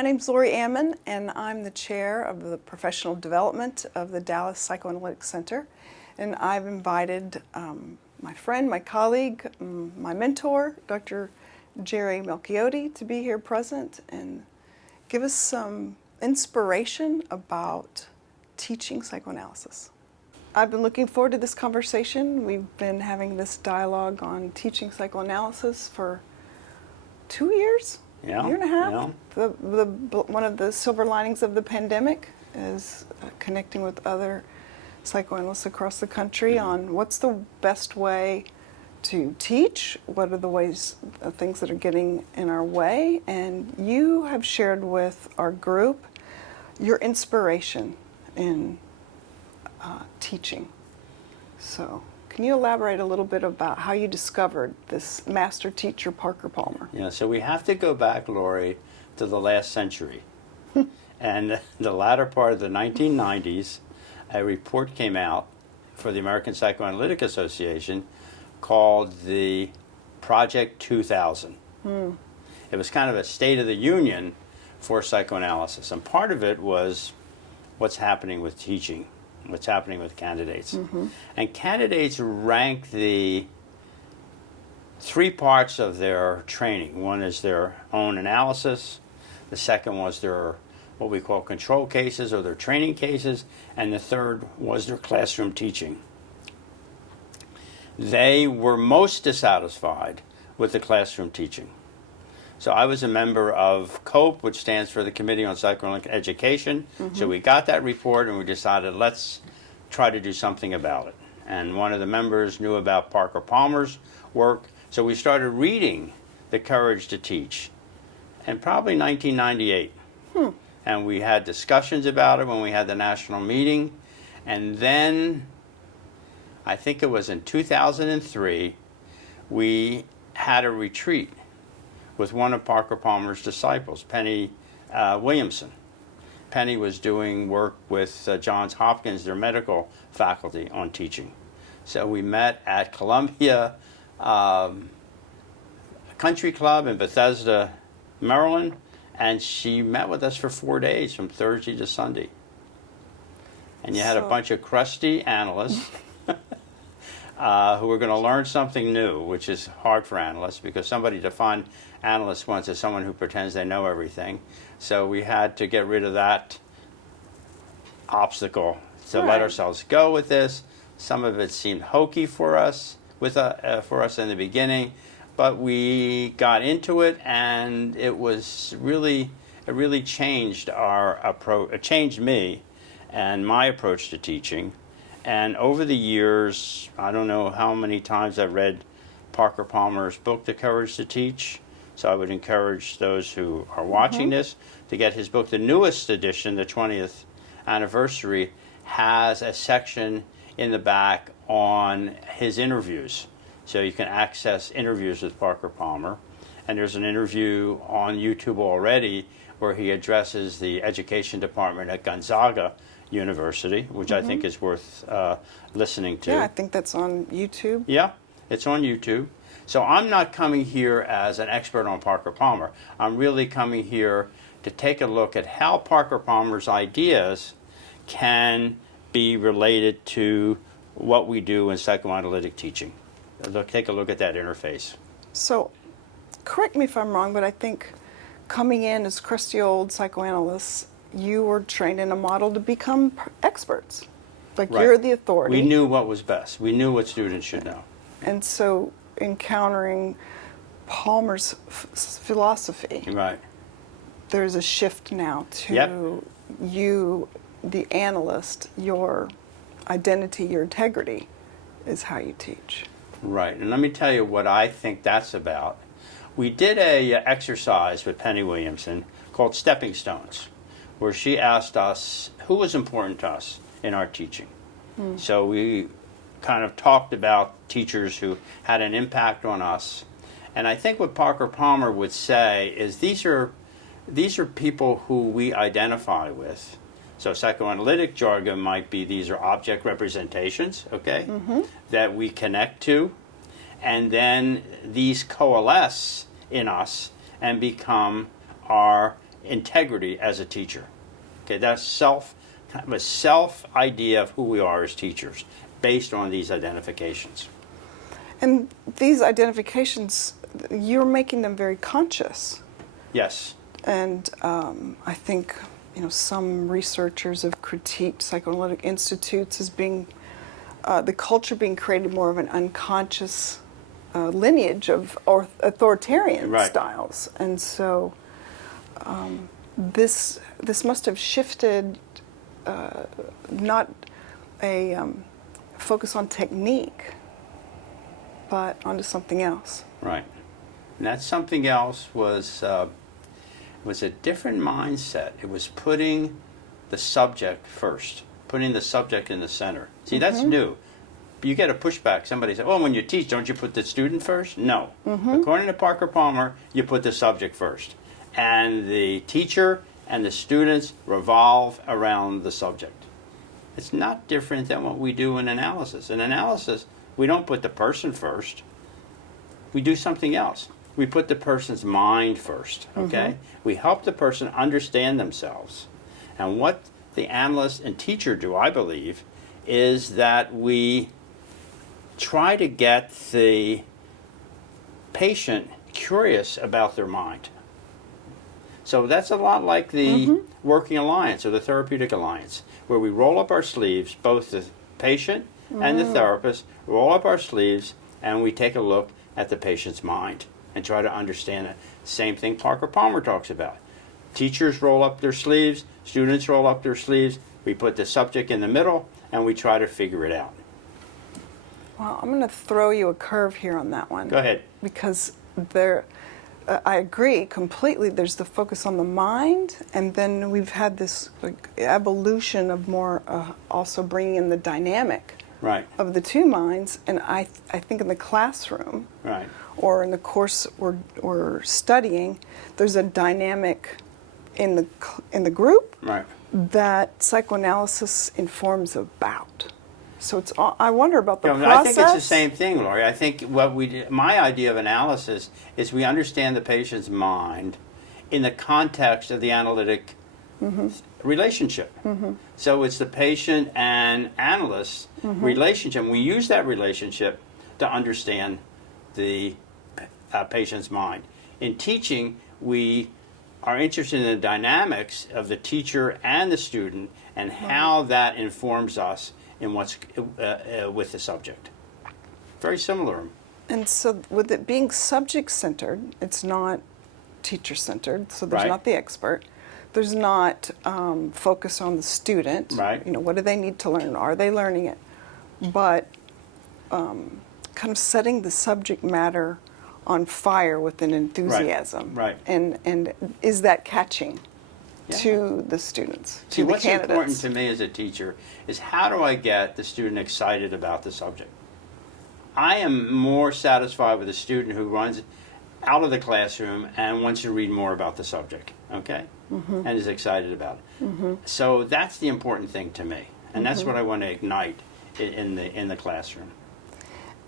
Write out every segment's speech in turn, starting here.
My name's Lori Ammon, and I'm the chair of the professional development of the Dallas Psychoanalytic Center. And I've invited my friend, my colleague, my mentor, Dr. Jerry Melchiode, to be here present and give us some inspiration about teaching psychoanalysis. I've been looking forward to this conversation. We've been having this dialogue on teaching psychoanalysis for 2 years, year and a half. Yeah. One of the silver linings of the pandemic is connecting with other psychoanalysts across the country on what's the best way to teach, what are the ways, things that are getting in our way, and you have shared with our group your inspiration in teaching. So can you elaborate a little bit about how you discovered this master teacher, Parker Palmer? Yeah, so we have to go back, Lori, to the last century. And the latter part of the 1990s, a report came out for the American Psychoanalytic Association called the Project 2000. It was kind of a State of the Union for psychoanalysis. And part of it was what's happening with teaching, what's happening with candidates. And candidates rank the three parts of their training. One is their own analysis. The second was their what we call control cases or their training cases. And the third was their classroom teaching. They were most dissatisfied with the classroom teaching. So I was a member of COPE, which stands for the Committee on Psychoanalytic Education. So we got that report and we decided, let's try to do something about it. And one of the members knew about Parker Palmer's work, so we started reading The Courage to Teach in probably 1998. And we had discussions about it when we had the national meeting. And then, I think it was in 2003, we had a retreat with one of Parker Palmer's disciples, Penny Williamson. Penny was doing work with Johns Hopkins, their medical faculty, on teaching. So we met at Columbia Country Club in Bethesda, Maryland, and she met with us for 4 days, from Thursday to Sunday. And you had a bunch of crusty analysts who were going to learn something new, which is hard for analysts, because somebody defined analysts once as someone who pretends they know everything. So we had to get rid of that obstacle to let ourselves go with this. Some of it seemed hokey for us, in the beginning, but we got into it, and it really changed our approach. It changed me and my approach to teaching. And over the years, I don't know how many times I've read Parker Palmer's book, The Courage to Teach. So I would encourage those who are watching this to get his book. The newest edition, the 20th anniversary, has a section in the back on his interviews. So you can access interviews with Parker Palmer. And there's an interview on YouTube already where he addresses the education department at Gonzaga University, which I think is worth listening to. Yeah, I think that's on YouTube. Yeah, it's on YouTube. So I'm not coming here as an expert on Parker Palmer. I'm really coming here to take a look at how Parker Palmer's ideas can be related to what we do in psychoanalytic teaching. Take a look at that interface. So, correct me if I'm wrong, but I think coming in as crusty old psychoanalysts, you were trained in a model to become experts. Like you're the authority. We knew what was best. We knew what students should know. And so encountering Palmer's philosophy, there's a shift now to you, the analyst, your identity, your integrity is how you teach. Right, and let me tell you what I think that's about. We did a exercise with Penny Williamson called Stepping Stones, where she asked us who was important to us in our teaching. So we kind of talked about teachers who had an impact on us. And I think what Parker Palmer would say is these are people who we identify with. So psychoanalytic jargon might be these are object representations, that we connect to. And then these coalesce in us and become our integrity as a teacher. Okay, that's kind of a self idea of who we are as teachers based on these identifications. And these identifications, you're making them very conscious. Yes. And I think, some researchers have critiqued psychoanalytic institutes as being the culture being created more of an unconscious lineage of authoritarian Right. styles. And so this must have shifted not a focus on technique, but onto something else. Right. And that something else was a different mindset. It was putting the subject first, putting the subject in the center. See, that's new. You get a pushback. Somebody says, "Oh, when you teach, don't you put the student first?" No. According to Parker Palmer, you put the subject first. And the teacher and the students revolve around the subject. It's not different than what we do in analysis. In analysis, we don't put the person first. We do something else. We put the person's mind first, okay? We help the person understand themselves. And what the analyst and teacher do, I believe, is that we try to get the patient curious about their mind. So that's a lot like the working alliance or the therapeutic alliance, where we roll up our sleeves, both the patient and the therapist roll up our sleeves, and we take a look at the patient's mind and try to understand it. Same thing Parker Palmer talks about. Teachers roll up their sleeves, students roll up their sleeves, we put the subject in the middle, and we try to figure it out. Well, I'm going to throw you a curve here on that one. Go ahead. Because I agree completely. There's the focus on the mind, and then we've had this evolution of more also bringing in the dynamic Right. of the two minds. And I think in the classroom Right. or in the course we're studying, there's a dynamic in the group Right. that psychoanalysis informs about. So I wonder about the You know, process. I think it's the same thing, Laurie. I think my idea of analysis is we understand the patient's mind in the context of the analytic relationship. So it's the patient and analyst relationship. We use that relationship to understand the patient's mind. In teaching, we are interested in the dynamics of the teacher and the student and how that informs us in what's with the subject. Very similar. And so with it being subject-centered, it's not teacher-centered, so there's Right. not the expert. There's not focus on the student. Right. What do they need to learn? Are they learning it? But kind of setting the subject matter on fire with an enthusiasm. Right. And is that catching Yeah. to the students, See, to the what's candidates? important to me as a teacher is how do I get the student excited about the subject? I am more satisfied with a student who runs out of the classroom and wants to read more about the subject, okay? And is excited about it. So that's the important thing to me, and that's what I want to ignite in the classroom.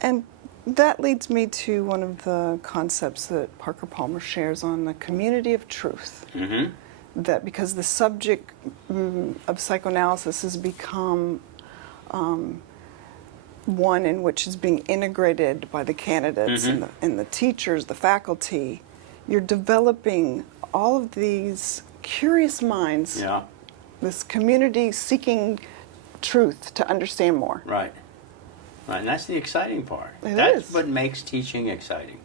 And that leads me to one of the concepts that Parker Palmer shares on the community of truth. That because the subject of psychoanalysis has become one in which is being integrated by the candidates and the teachers, the faculty, you're developing all of these curious minds, Yeah, this community seeking truth to understand more. right. Right, and that's the exciting part. It That's is. what makes teaching exciting.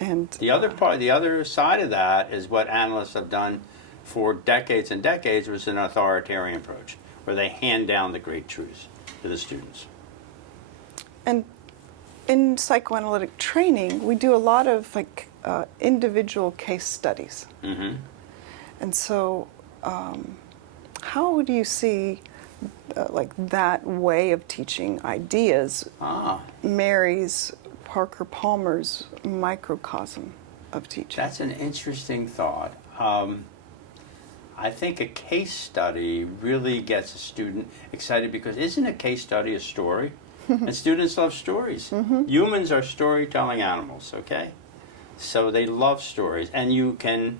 And The other part, the other side of that is what analysts have done for decades and decades was an authoritarian approach, where they hand down the great truths to the students. And in psychoanalytic training, we do a lot of individual case studies. And so, how do you see that way of teaching ideas marries Parker Palmer's microcosm of teaching? That's an interesting thought. I think a case study really gets a student excited because isn't a case study a story? And students love stories. Humans are storytelling animals, okay? So they love stories. And you can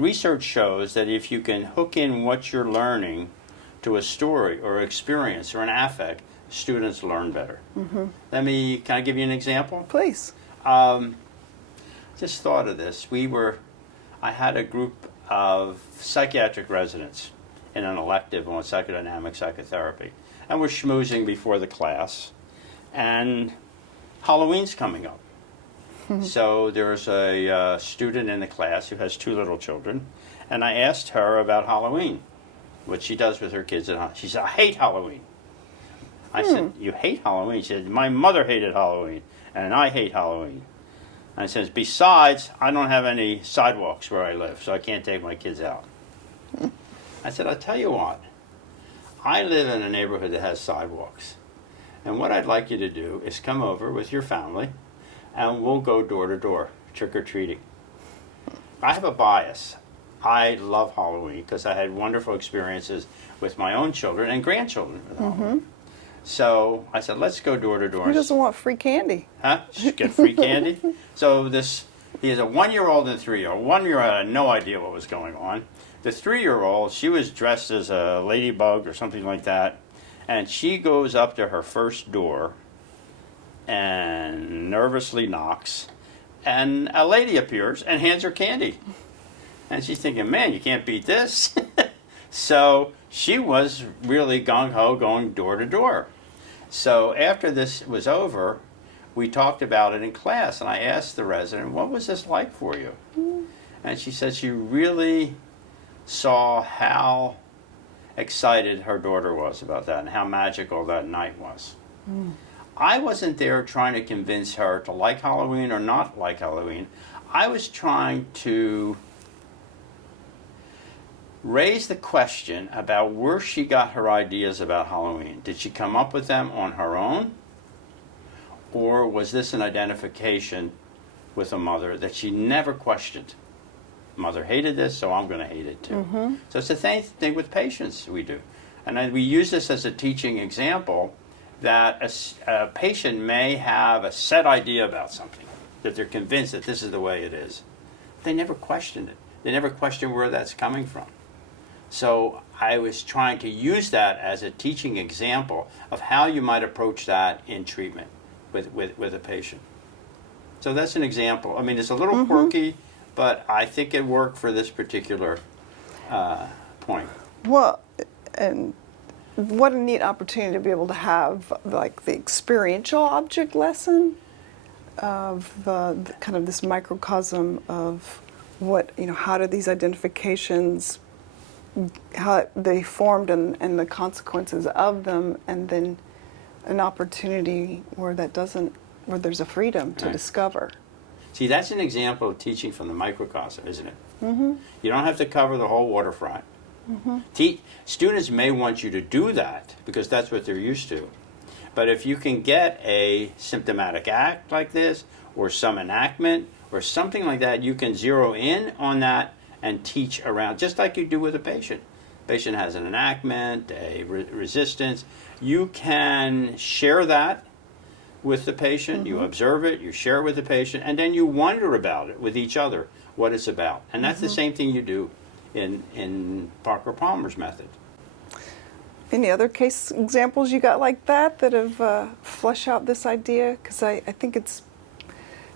research shows that if you can hook in what you're learning to a story or experience or an affect, students learn better. Mm-hmm. Can I give you an example? Please. Just thought of this. I had a group of psychiatric residents in an elective on psychodynamic psychotherapy, and we're schmoozing before the class, and Halloween's coming up. So there's a student in the class who has 2 little children, and I asked her about Halloween, what she does with her kids at home. She said, I hate Halloween. I said, you hate Halloween? She said, my mother hated Halloween, and I hate Halloween. And I said, besides, I don't have any sidewalks where I live, so I can't take my kids out. I said, I'll tell you what, I live in a neighborhood that has sidewalks, and what I'd like you to do is come over with your family, and we'll go door to door, trick-or-treating. I have a bias. I love Halloween because I had wonderful experiences with my own children and grandchildren with Halloween. So I said, let's go door to door. Who doesn't want free candy? Huh? Just get free candy? So he has a 1-year-old and a 3-year-old. 1-year-old had no idea what was going on. The 3-year-old, she was dressed as a ladybug or something like that, and she goes up to her first door and nervously knocks, and a lady appears and hands her candy. And she's thinking, man, you can't beat this. So she was really gung-ho going door to door. So after this was over, we talked about it in class, and I asked the resident, what was this like for you? And she said she really saw how excited her daughter was about that and how magical that night was. I wasn't there trying to convince her to like Halloween or not like Halloween. I was trying to raise the question about where she got her ideas about Halloween. Did she come up with them on her own? Or was this an identification with a mother that she never questioned? Mother hated this, so I'm going to hate it too. So it's the same thing with patients we do. And we use this as a teaching example that a patient may have a set idea about something, that they're convinced that this is the way it is. They never questioned it. They never questioned where that's coming from. So I was trying to use that as a teaching example of how you might approach that in treatment with a patient. So that's an example. I mean, it's a little quirky, but I think it worked for this particular point. Well, and what a neat opportunity to be able to have like the experiential object lesson of the kind of this microcosm of what, how do these identifications, how they formed and the consequences of them, and then an opportunity where where there's a freedom to discover. See, that's an example of teaching from the microcosm, isn't it? You don't have to cover the whole waterfront. Students may want you to do that because that's what they're used to. But if you can get a symptomatic act like this, or some enactment, or something like that, you can zero in on that and teach around, just like you do with a patient. Patient has an enactment, a resistance. You can share that with the patient, you observe it, you share it with the patient, and then you wonder about it with each other, what it's about. And that's the same thing you do in Parker Palmer's method. Any other case examples you got like that have flesh out this idea? Because I think it's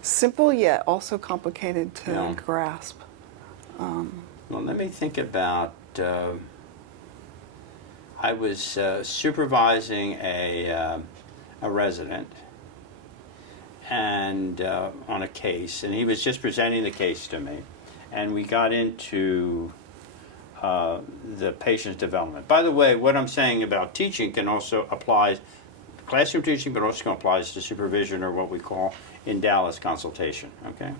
simple yet also complicated to grasp. Well, let me think about, I was supervising a resident and on a case, and he was just presenting the case to me, and we got into the patient's development. By the way, what I'm saying about teaching can also apply, classroom teaching, but also applies to supervision, or what we call in Dallas consultation, okay?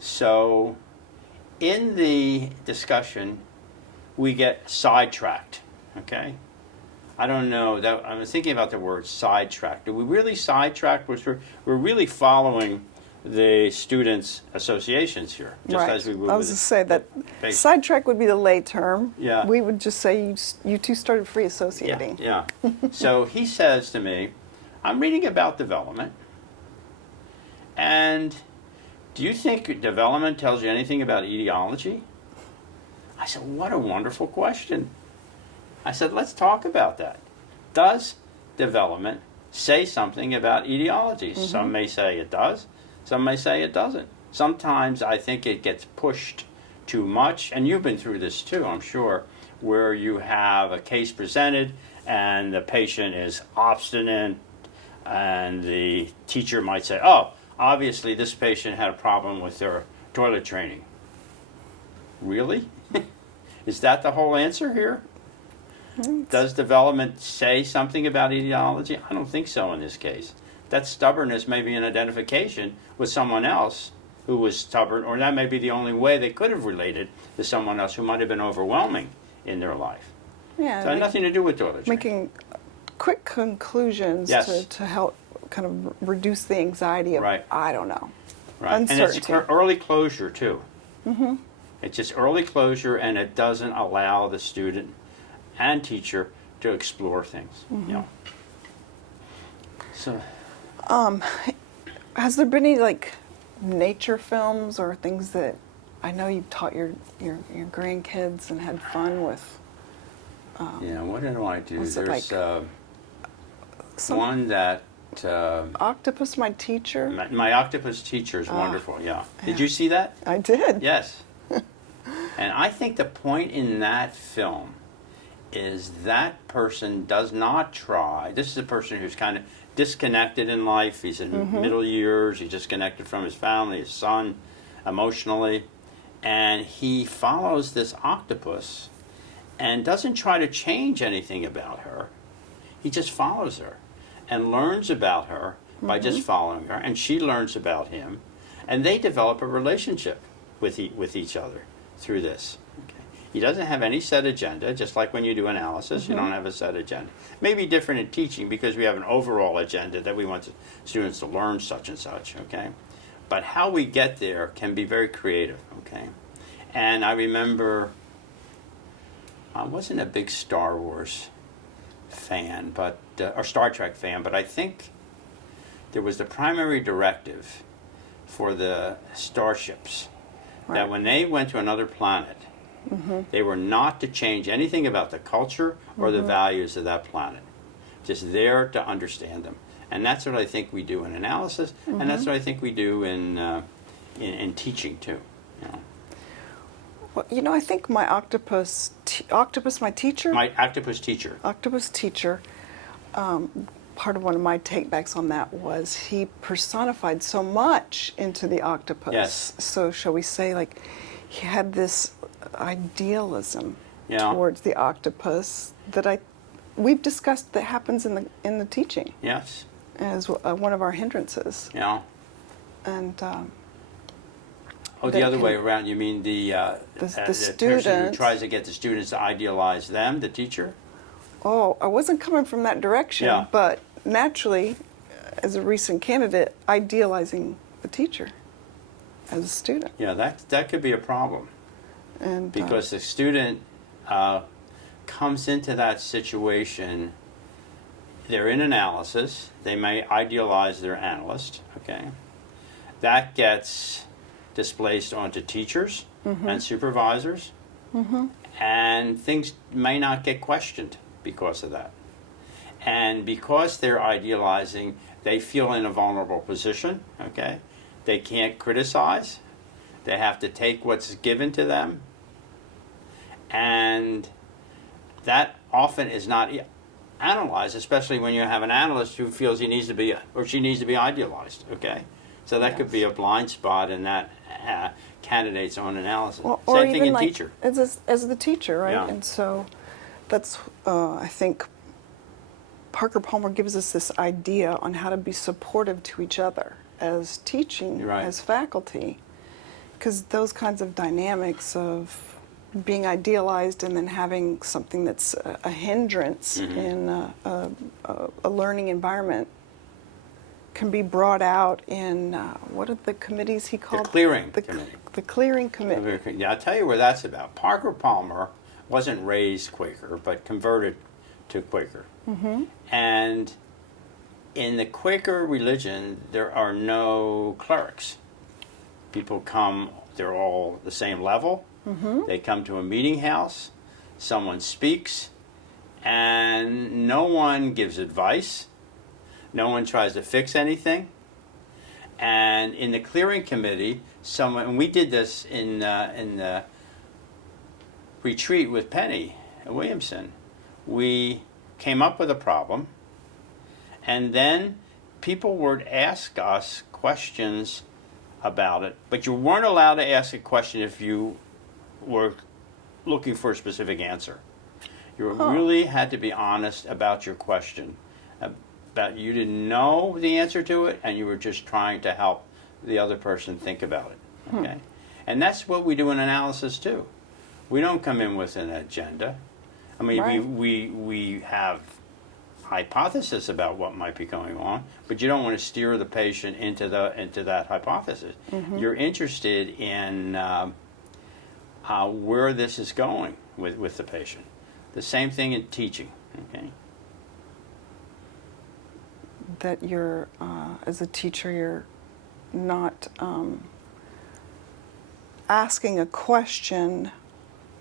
So in the discussion, we get sidetracked, okay? I don't know, that I was thinking about the word sidetracked. Do we really sidetrack? We're really following the students' associations here, just as we would. I was going to say that sidetrack would be the lay term. Yeah. We would just say you two started free associating. Yeah. So he says to me, I'm reading about development, and do you think development tells you anything about etiology? I said, what a wonderful question. I said, let's talk about that. Does development say something about ideologies? Mm-hmm. Some may say it does. Some may say it doesn't. Sometimes I think it gets pushed too much, and you've been through this too, I'm sure, where you have a case presented and the patient is obstinate, and the teacher might say, oh, obviously this patient had a problem with their toilet training. Really? Is that the whole answer here? Does development say something about ideology? I don't think so in this case. That stubbornness may be an identification with someone else who was stubborn, or that may be the only way they could have related to someone else who might have been overwhelming in their life. Yeah, So it had nothing to do with toiletry. making quick conclusions Yes. to help kind of reduce the anxiety of, Right. I don't know. Right. And Uncertainty. it's early closure too. Mm-hmm. It's just early closure, and it doesn't allow the student and teacher to explore things. Mm-hmm. You know. So Has there been any like nature films or things that I know you've taught your grandkids and had fun with? yeah, what did I do? Was it There's Some one that Octopus, my teacher. my octopus teacher is wonderful. Yeah. Did yeah. you see that? I did. Yes. And I think the point in that film is that person does not try. This is a person who's kind of disconnected in life. He's in middle years. He's disconnected from his family, his son, emotionally. And he follows this octopus and doesn't try to change anything about her. He just follows her and learns about her by just following her. And she learns about him. And they develop a relationship with each other through this. Okay. He doesn't have any set agenda, just like when you do analysis, you don't have a set agenda. Maybe different in teaching because we have an overall agenda that we want the students to learn such and such, okay? But how we get there can be very creative, okay? And I remember, I wasn't a big Star Wars fan, but or Star Trek fan, but I think there was the primary directive for the starships that when they went to another planet, they were not to change anything about the culture or the values of that planet. Just there to understand them. And that's what I think we do in analysis, and that's what I think we do in teaching too. You know. Well, you know, I think my octopus, my teacher. My octopus teacher. Octopus teacher. Part of one of my takebacks on that was he personified so much into the octopus. Yes. So shall we say, like, he had this idealism Yeah. towards the octopus that we've discussed that happens in the teaching Yes. as one of our hindrances. Yeah. And Oh, the that other can- way around. You mean the person who students. tries to get the students to idealize them, the teacher? oh, I wasn't coming from that direction, Yeah. but naturally, as a recent candidate, idealizing the teacher as a student. Yeah, that could be a problem. And Because the student comes into that situation, they're in analysis, they may idealize their analyst, okay? That gets displaced onto teachers and supervisors, and things may not get questioned because of that. And because they're idealizing, they feel in a vulnerable position, okay? They can't criticize. They have to take what's given to them. And that often is not analyzed, especially when you have an analyst who feels he needs to be, or she needs to be idealized, okay? So that could be a blind spot in that candidate's own analysis. or Same thing even in like teacher. as the teacher, right? Yeah. And so that's I think Parker Palmer gives us this idea on how to be supportive to each other as teaching, You're right. as faculty, because those kinds of dynamics of being idealized and then having something that's a hindrance in a learning environment can be brought out in what are the committees he called? clearing committee. The clearing committee. Yeah, I'll tell you where that's about. Parker Palmer wasn't raised Quaker, but converted to Quaker. And in the Quaker religion, there are no clerics. People come, they're all the same level, They come to a meeting house, someone speaks, and no one gives advice. No one tries to fix anything. And in the clearing committee, and we did this in the retreat with Penny Williamson. We came up with a problem, and then people would ask us questions about it, but you weren't allowed to ask a question if you were looking for a specific answer. You really had to be honest about your question. About you didn't know the answer to it, and you were just trying to help the other person think about it. Okay, and that's what we do in analysis too. We don't come in with an agenda. I mean, Right. we have hypothesis about what might be going on, but you don't want to steer the patient into that hypothesis. You're interested in where this is going with the patient. The same thing in teaching. Okay. That you're, as a teacher, you're not asking a question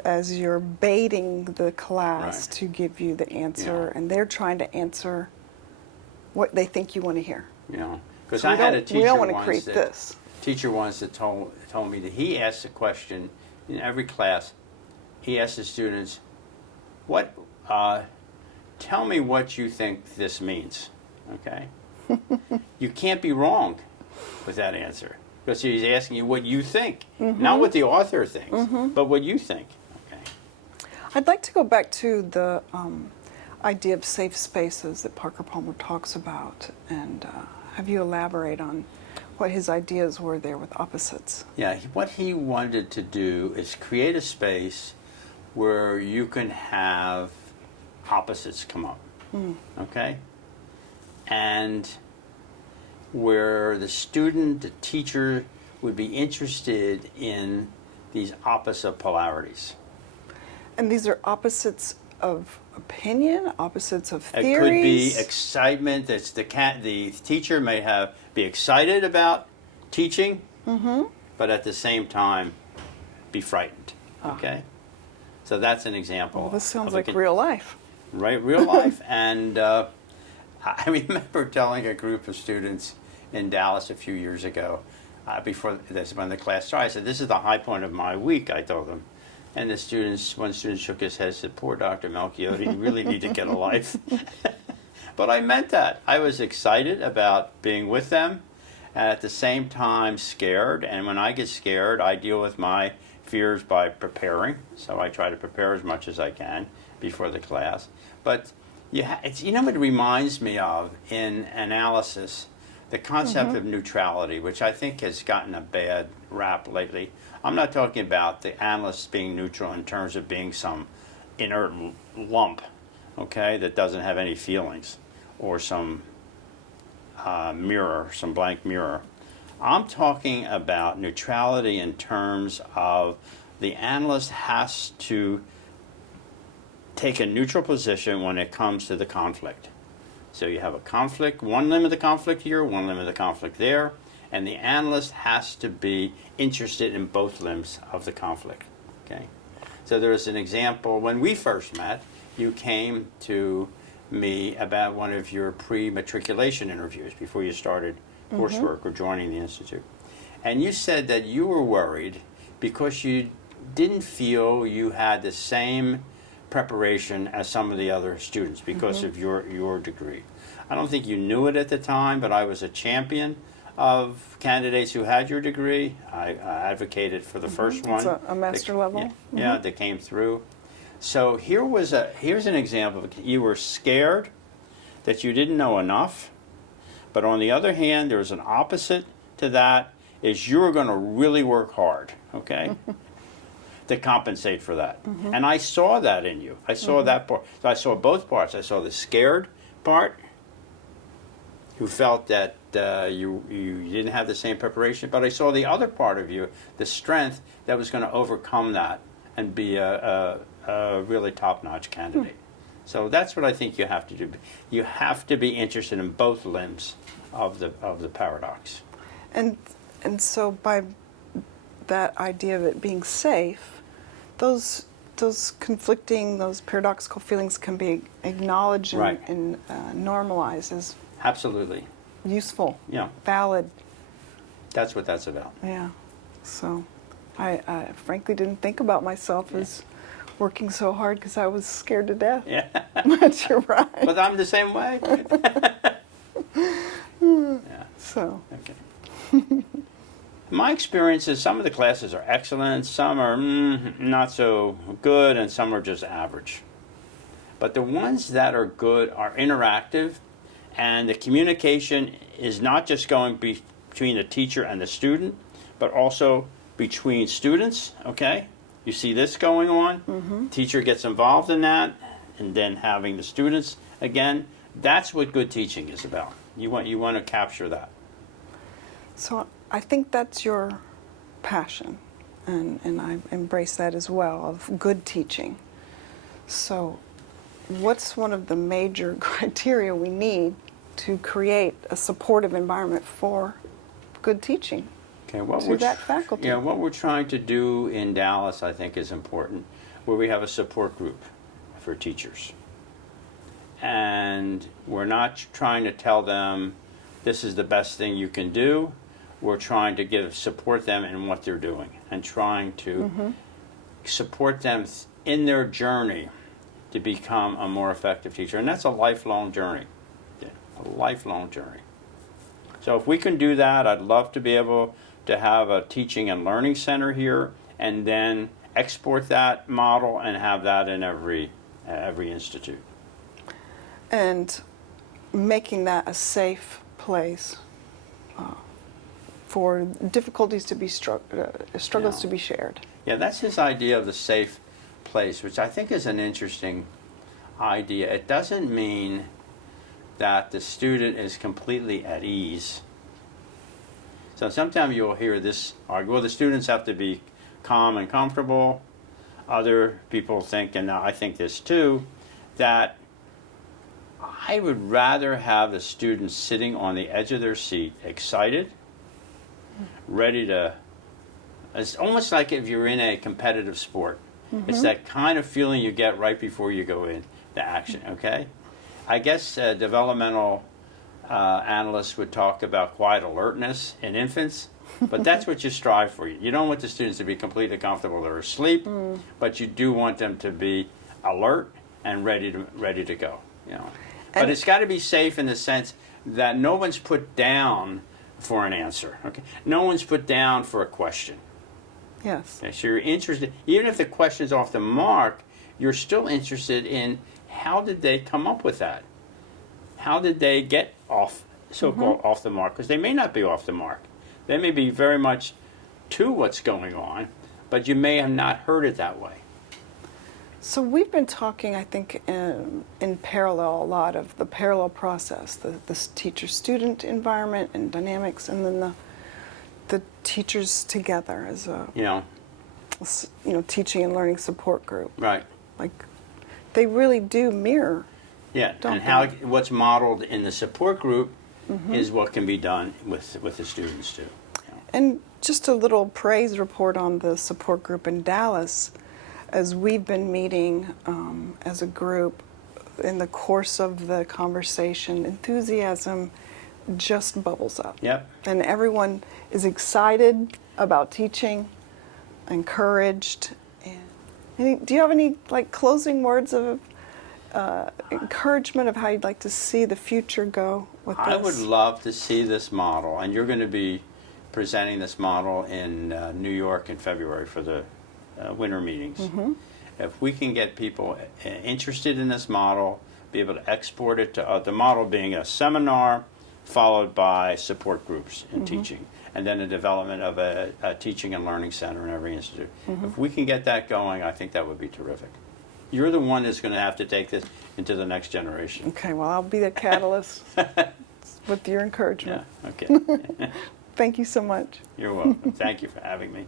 as you're baiting the class Right. to give you the answer, Yeah. and they're trying to answer what they think you want to hear. You know, because So I had a we teacher don't want to once create that this. teacher once that told me that he asked a question in every class. He asked the students, "What? Tell me what you think this means." Okay, you can't be wrong with that answer because he's asking you what you think, not what the author thinks, but what you think. Okay. I'd like to go back to the idea of safe spaces that Parker Palmer talks about, and have you elaborate on what his ideas were there with opposites? Yeah, what he wanted to do is create a space where you can have opposites come up, okay? And where the student, the teacher, would be interested in these opposite polarities. And these are opposites of opinion, opposites of It theories. could be excitement. That's the teacher may be excited about teaching, but at the same time be frightened. Okay, so that's an example. Well, this sounds of a like real life. Right, real life. And I remember telling a group of students in Dallas a few years ago, before this, when the class started, I said, "This is the high point of my week," I told them. And one student shook his head and said, "Poor Dr. Melchiode, you really need to get a life." But I meant that. I was excited about being with them, and at the same time scared. And when I get scared, I deal with my fears by preparing. So I try to prepare as much as I can before the class. But you know what it reminds me of in analysis? The concept of neutrality, which I think has gotten a bad rap lately. I'm not talking about the analysts being neutral in terms of being some inert lump, okay, that doesn't have any feelings, or some mirror, some blank mirror. I'm talking about neutrality in terms of the analyst has to take a neutral position when it comes to the conflict. So you have a conflict, one limb of the conflict here, one limb of the conflict there, and the analyst has to be interested in both limbs of the conflict. Okay. So there's an example. When we first met, you came to me about one of your pre-matriculation interviews before you started coursework or joining the Institute. And you said that you were worried because you didn't feel you had the same preparation as some of the other students because of your degree. I don't think you knew it at the time, but I was a champion of candidates who had your degree. I advocated for the first one. It's a master level? Yeah, that came through. So here's an example. You were scared that you didn't know enough, but on the other hand, there was an opposite to that, is you were going to really work hard, okay, to compensate for that. And I saw that in you. I saw that part. So I saw both parts. I saw the scared part, who felt that you didn't have the same preparation, but I saw the other part of you, the strength that was going to overcome that and be a really top-notch candidate. So that's what I think you have to do. You have to be interested in both limbs of the paradox. And so by that idea of it being safe, those conflicting, those paradoxical feelings can be acknowledged and, Right. normalized as Absolutely. useful, Yeah. valid. That's what that's about. Yeah. So I frankly didn't think about myself as working so hard because I was scared to death. Yeah. But you're right. But I'm the same way. Yeah. So, Okay. My experience is some of the classes are excellent, some are not so good, and some are just average. But the ones that are good are interactive, and the communication is not just going between the teacher and the student, but also between students, okay? You see this going on, teacher gets involved in that, and then having the students again. That's what good teaching is about. You want to capture that. so I think that's your passion, and I embrace that as well, of good teaching. So what's one of the major criteria we need to create a supportive environment for good teaching? Okay, what To that faculty. Yeah, what we're trying to do in Dallas, I think, is important, where we have a support group for teachers. And we're not trying to tell them this is the best thing you can do. We're trying to support them in what they're doing and trying to support them in their journey to become a more effective teacher. And that's a lifelong journey. Yeah, a lifelong journey. So if we can do that, I'd love to be able to have a teaching and learning center here and then export that model and have that in every institute. And making that a safe place for difficulties to be struggles Yeah. to be shared. Yeah, that's his idea of the safe place, which I think is an interesting idea. It doesn't mean that the student is completely at ease. So sometimes you'll hear this argue, well, the students have to be calm and comfortable. Other people think, and I think this too, that I would rather have the students sitting on the edge of their seat, excited, ready to. It's almost like if you're in a competitive sport. It's that kind of feeling you get right before you go into action, okay? I guess developmental analysts would talk about quiet alertness in infants, but that's what you strive for. You don't want the students to be completely comfortable or asleep, but you do want them to be alert and ready to go, you know. But And- it's got to be safe in the sense that no one's put down for an answer, okay? No one's put down for a question. Yes. Okay, so you're interested, even if the question's off the mark, you're still interested in how did they come up with that? How did they get off, so-called off the mark? Because they may not be off the mark. They may be very much to what's going on, but you may have not heard it that way. So we've been talking, I think, in parallel a lot of the parallel process, the teacher-student environment and dynamics, and then the teachers together as a You know, teaching and learning support group. right. Like they really do mirror. Yeah, Don't and how they? what's modeled in the support group is what can be done with the students too. You know. And just a little praise report on the support group in Dallas. As we've been meeting as a group, in the course of the conversation, enthusiasm just bubbles up. Yep. And everyone is excited about teaching, encouraged. And do you have any closing words of encouragement of how you'd like to see the future go with this? I would love to see this model, and you're going to be presenting this model in New York in February for the winter meetings. If we can get people interested in this model, be able to export it to the model being a seminar followed by support groups in teaching, and then the development of a teaching and learning center in every institute. If we can get that going, I think that would be terrific. You're the one that's going to have to take this into the next generation. Okay, well, I'll be the catalyst with your encouragement. Yeah, okay. Thank you so much. You're welcome. Thank you for having me.